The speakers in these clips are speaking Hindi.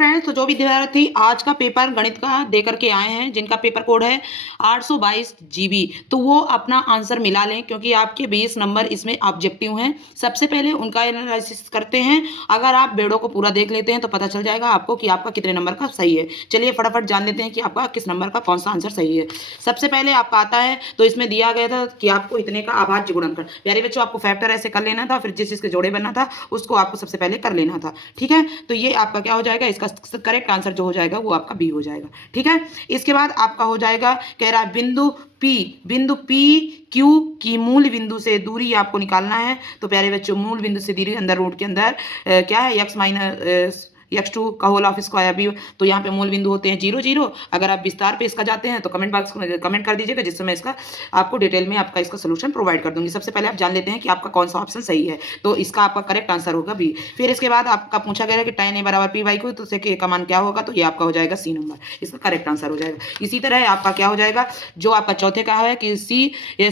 फ्रेंड्स, तो जो विद्यार्थी आज का पेपर गणित का दे करके आए हैं, जिनका पेपर कोड है 822 जीबी, तो वो अपना आंसर मिला लें, क्योंकि आपके 20 नंबर इसमें ऑब्जेक्टिव हैं। सबसे पहले उनका एनालिसिस करते हैं। अगर आप वीडियो को पूरा देख लेते हैं तो पता चल जाएगा आपको कि आपका कितने नंबर का सही है। चलिए फटाफट जान लेते हैं कि आपका किस नंबर का कौन सा आंसर सही है। सबसे पहले आपका आता है, तो इसमें दिया गया था कि आपको इतने का अभाज्य गुणनखंड, प्यारे बच्चों, आपको फैक्टर ऐसे कर लेना था, फिर जिस चीज के जोड़े बनना था उसको आपको सबसे पहले कर लेना था। ठीक है, तो ये आपका क्या हो जाएगा, इसका करेक्ट आंसर जो हो जाएगा वो आपका बी हो जाएगा। ठीक है, इसके बाद आपका हो जाएगा, कह रहा है बिंदु पी क्यू की मूल बिंदु से दूरी आपको निकालना है। तो प्यारे बच्चों, मूल बिंदु से दूरी अंदर रूट के अंदर क्या है, एक्स माइनस x2 का होल ऑफ स्क्वायर बी। तो यहाँ पे मूल बिंदु होते हैं 0 0। अगर आप विस्तार पे इसका जाते हैं तो कमेंट बॉक्स में कमेंट कर दीजिएगा, जिससे मैं इसका आपको डिटेल में आपका इसका सोल्यूशन प्रोवाइड कर दूंगी। सबसे पहले आप जान लेते हैं कि आपका कौन सा ऑप्शन सही है, तो इसका आपका करेक्ट आंसर होगा बी। फिर इसके बाद आपका पूछा गया है कि tan a बराबर पी बाई क्यू, तो उसे का मान क्या होगा, तो ये आपका हो जाएगा सी नंबर, इसका करेक्ट आंसर हो जाएगा। इसी तरह आपका क्या हो जाएगा, जो आपका चौथे का है कि सी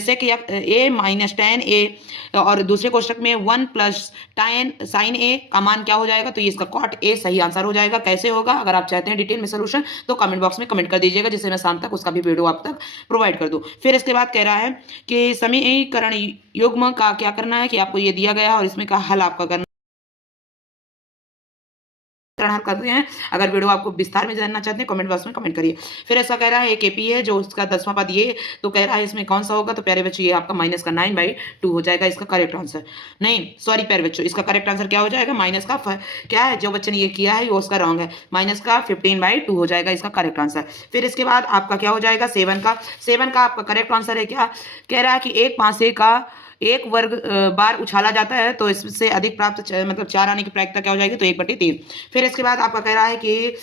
सेक ए माइनस tan a, और दूसरे क्वेश्चन में 1 प्लस tan sin a का मान क्या हो जाएगा, तो ये इसका cot a सही आंसर हो जाएगा। कैसे होगा, अगर आप चाहते हैं डिटेल में सोल्यूशन तो कमेंट बॉक्स में कमेंट कर दीजिएगा, जिससे मैं शाम तक उसका भी वीडियो आप तक प्रोवाइड कर दूं। फिर इसके बाद कह रहा है कि समीकरण युग्म का क्या करना है, कि आपको ये दिया गया है और इसमें का हल आपका करना हल करते हैं। अगर वीडियो आपको विस्तार में जानना चाहते हैं कमेंट बॉक्स में कमेंट करिए। फिर ऐसा कह रहा है एक एपी है जो उसका 10वां पद ये, तो कह रहा है इसमें कौन सा होगा, तो प्यारे बच्चों ये आपका माइनस का 9/2 हो जाएगा, इसका करेक्ट आंसर। नहीं सॉरी प्यारे बच्चों, इसका करेक्ट आंसर क्या हो जाएगा, माइनस का क्या है, जो बच्चे ने ये किया है वो उसका रॉन्ग है, माइनस का 15/2 हो जाएगा इसका करेक्ट आंसर। फिर इसके बाद आपका क्या हो जाएगा, 7 का आपका करेक्ट आंसर है क्या, कह रहा है कि एक पासे का एक वर्ग बार उछाला जाता है तो इससे अधिक प्राप्त मतलब 4 आने की प्रायिकता क्या हो जाएगी, तो 1/3। फिर इसके बाद आपका कह रहा है कि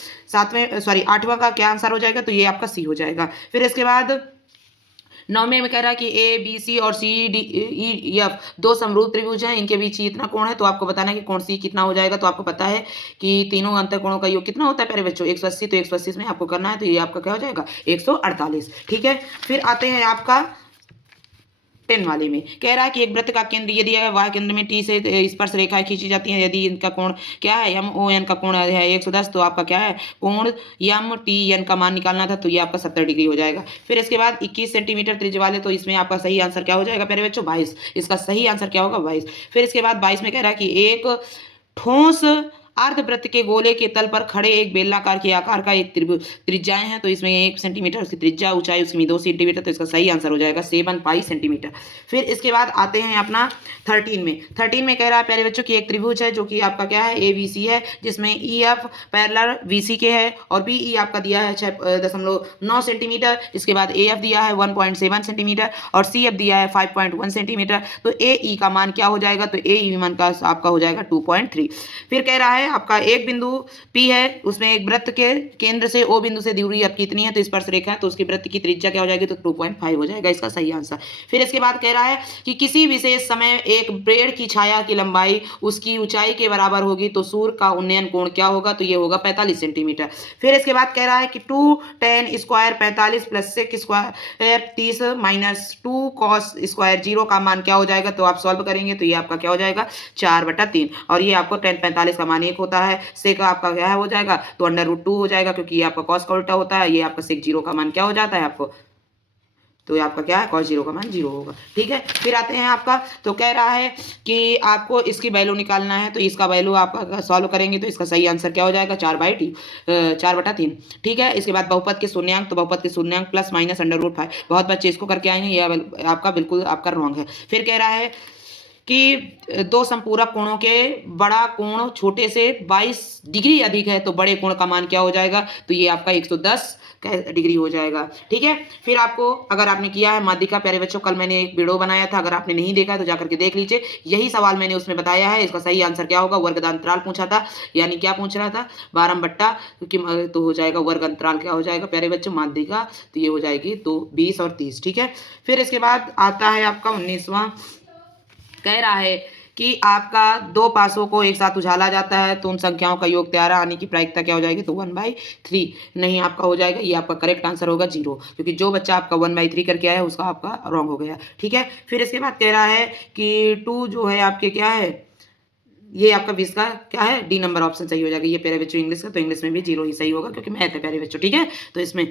8वां का क्या आंसर हो जाएगा, तो ये आपका सी हो जाएगा। फिर इसके बाद 9वें में कह रहा है कि ए बी सी और सी डी ई एफ दो समरूप त्रिभुज हैं, इनके बीच इतना कोण है, तो आपको बताना है कि कोण सी कितना हो जाएगा। तो आपको पता है कि तीनों अंतर कोणों का योग कितना होता है प्यारे बच्चों, 180। तो 180 में आपको करना है, तो ये आपका क्या हो जाएगा, 148। ठीक है, फिर आते हैं आपका 10 वाले में, कह रहा है कि एक वृत्त का केंद्र यदि है वह केंद्र में टी से स्पर्श रेखाएं खींची जाती हैं, यदि इनका कोण क्या है, एम ओ एन का कोण है 110, तो आपका क्या है, कोण एम टी एन का मान निकालना था, तो ये आपका 70 डिग्री हो जाएगा। फिर इसके बाद 21 सेंटीमीटर त्रिज्या वाले, तो इसमें आपका सही आंसर क्या हो जाएगा प्यारे बच्चों, 22, इसका सही आंसर क्या होगा, 22। फिर इसके बाद 22 में कह रहा है कि एक ठोस अर्धवृत्त के गोले के तल पर खड़े एक बेलनाकार के आकार का एक त्रिज्याएं हैं, तो इसमें 1 सेंटीमीटर उसकी त्रिज्या, ऊंचाई उसकी 2 सेंटीमीटर, तो इसका सही आंसर हो जाएगा 7 पाई सेंटीमीटर। फिर इसके बाद आते हैं अपना 13 में कह रहा है प्यारे बच्चों की एक त्रिभुज है जो कि आपका क्या है, ए बी सी है, जिसमें ई एफ पैरेलल वी सी के है और बी ई आपका दिया है 6.9 सेंटीमीटर। इसके बाद ए एफ दिया है 1.7 सेंटीमीटर और सी एफ दिया है 5.1 सेंटीमीटर। तो ए ई का मान क्या हो जाएगा, तो ए ई मान का आपका हो जाएगा 2.3। फिर कह रहा है आपका एक बिंदु P है, उसमें एक वृत्त के केंद्र से O बिंदु से दूरी आपकी इतनी है, तो स्पर्श रेखा है, तो उसकी वृत्त की त्रिज्या क्या हो जाएगी, तो 2.5 हो जाएगा, इसका सही आंसर। फिर इसके बाद कह रहा है कि किसी विशेष समय एक पेड़ की छाया की लंबाई उसकी ऊंचाई के बराबर होगी, तो सूर्य का उन्नयन कोण क्या होगा, तो ये होगा 45 सेंटीमीटर। फिर इसके बाद कह रहा है कि 2 tan square 45 plus sec square 30 minus 2 cos square 0 का मान क्या हो जाएगा, तो आप सॉल्व करेंगे तो ये आपका क्या हो जाएगा, 4/3। और ये आपको tan 45 का मान 1 होता है, सेक आपका क्या हो जाएगा, तो √2 हो जाएगा, क्योंकि ये आपका कॉस का उल्टा होता है, ये आपका सेक 0 का मान क्या हो जाता है आपको, तो ये आपका क्या है, कॉस 0 का मान 0 होगा। ठीक है, फिर आते हैं आपका, तो कह रहा है कि आपको इसकी वैल्यू निकालना है, तो इसका वैल्यू आपका सॉल्व करेंगे तो इसका सही आंसर क्या हो जाएगा, 4/3। ठीक है, इसके बाद बहुपद के शून्यांक, तो बहुपद के शून्यांक प्लस माइनस √5, बहुत बच्चे इसको करके आएंगे, ये आपका बिल्कुल आपका रॉन्ग है। फिर कह रहा है कि दो संपूरक कोणों के बड़ा कोण छोटे से 22 डिग्री अधिक है, तो बड़े कोण का मान क्या हो जाएगा, तो ये आपका 110 डिग्री हो जाएगा। ठीक है, फिर आपको अगर आपने किया है माध्यिका प्यारे बच्चों, कल मैंने एक वीडियो बनाया था, अगर आपने नहीं देखा तो जाकर के देख लीजिए, यही सवाल मैंने उसमें बताया है। इसका सही आंसर क्या होगा, वर्ग अंतराल पूछा था, यानी क्या पूछ रहा था, 12 बट्टा, क्योंकि तो हो जाएगा वर्ग अंतराल क्या हो जाएगा प्यारे बच्चों, माध्यिका, तो ये हो जाएगी तो 20 और 30। ठीक है, फिर इसके बाद आता है आपका 19वां, कह रहा है कि आपका दो पासों को एक साथ उछाला जाता है तो उन संख्याओं का योग 13 आने की प्रायिकता क्या हो जाएगी, तो 1/3 नहीं आपका हो जाएगा, ये आपका करेक्ट आंसर होगा 0, क्योंकि जो बच्चा आपका 1/3 करके आया है उसका आपका रॉन्ग हो गया। ठीक है, फिर इसके बाद कह रहा है कि 2 जो है आपके क्या है, ये आपका 20 का क्या है, डी नंबर ऑप्शन सही हो जाएगा। ये प्यारे बच्चों इंग्लिश का, तो इंग्लिश में भी 0 ही सही होगा क्योंकि मैथ है प्यारे बच्चों, ठीक है। तो इसमें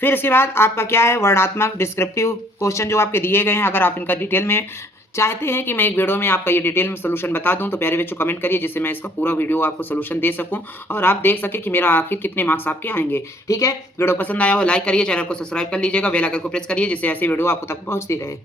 फिर इसके बाद आपका क्या है, वर्णात्मक डिस्क्रिप्टिव क्वेश्चन जो आपके दिए गए हैं, अगर आप इनका डिटेल में चाहते हैं कि मैं एक वीडियो में आपका ये डिटेल में सोल्यूशन बता दूं, तो प्यारे बच्चों कमेंट करिए, जिससे मैं इसका पूरा वीडियो आपको सोल्यूशन दे सकूं और आप देख सके कि मेरा आखिर कितने मार्क्स आपके आएंगे, ठीक है। वीडियो पसंद आया हो लाइक करिए, चैनल को सब्सक्राइब कर लीजिएगा, बेल आइकन को प्रेस करिए, जिससे ऐसी वीडियो आपको तक पहुंचती रहे।